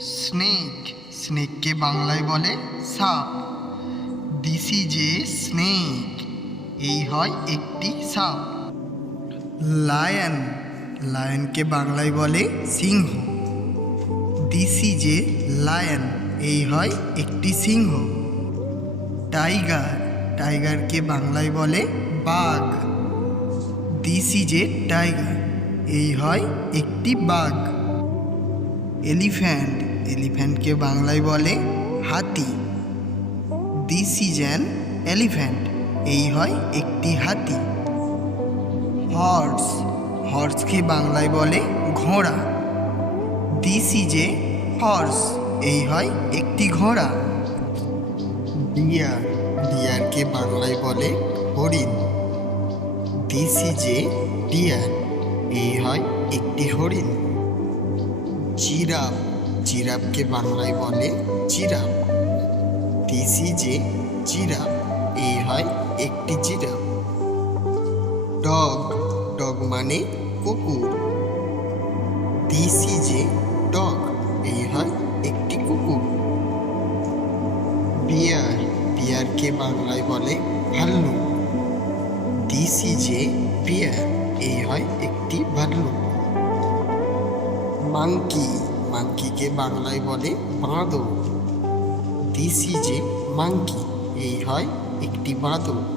Snake, স্নেককে বাংলায় বলে সাপ। দিস ইজ এ স্নেক, এই হয় একটি সাপ। লায়ন, লায়নকে বাংলায় বলে সিংহ। দিস ইজ এ লায়ন, এই হয় একটি সিংহ। টাইগার, টাইগারকে বাংলায় বলে বাঘ। দিস ইজ এ টাইগার, এই হয় একটি বাঘ। এলিফ্যান্ট, এলিফ্যান্টকে বাংলায় বলে হাতি। দিস ইজ অ্যান এলিফ্যান্ট, এই হয় একটি হাতি। হর্স, হর্সকে বাংলায় বলে ঘোড়া। দিস ইজ এ হর্স, এই হয় একটি ঘোড়া। ডিয়ার, ডিয়ারকে বাংলায় বলে হরিণ। দিস ইজ এ ডিয়ার, এই হয় একটি হরিণ। জিরাফ, জিরাফকে বাংলায় বলে giraffe. This is a giraffe, এই হয় একটি জিরাফ। ডগ, ডগ মানে কুকুর। দিস ইজ এ ডগ, এই হয় একটি কুকুর। বিয়ার, বিয়ারকে বাংলায় বলে ভাল্লুক। দিস ইজ এ বিয়ার, এই হয় একটি ভাল্লুক। মাংকি, মাংকিকে বাংলায় বলে বাঁদর। দিস ইজ এ মাংকি, এই হয় একটি বাঁদর।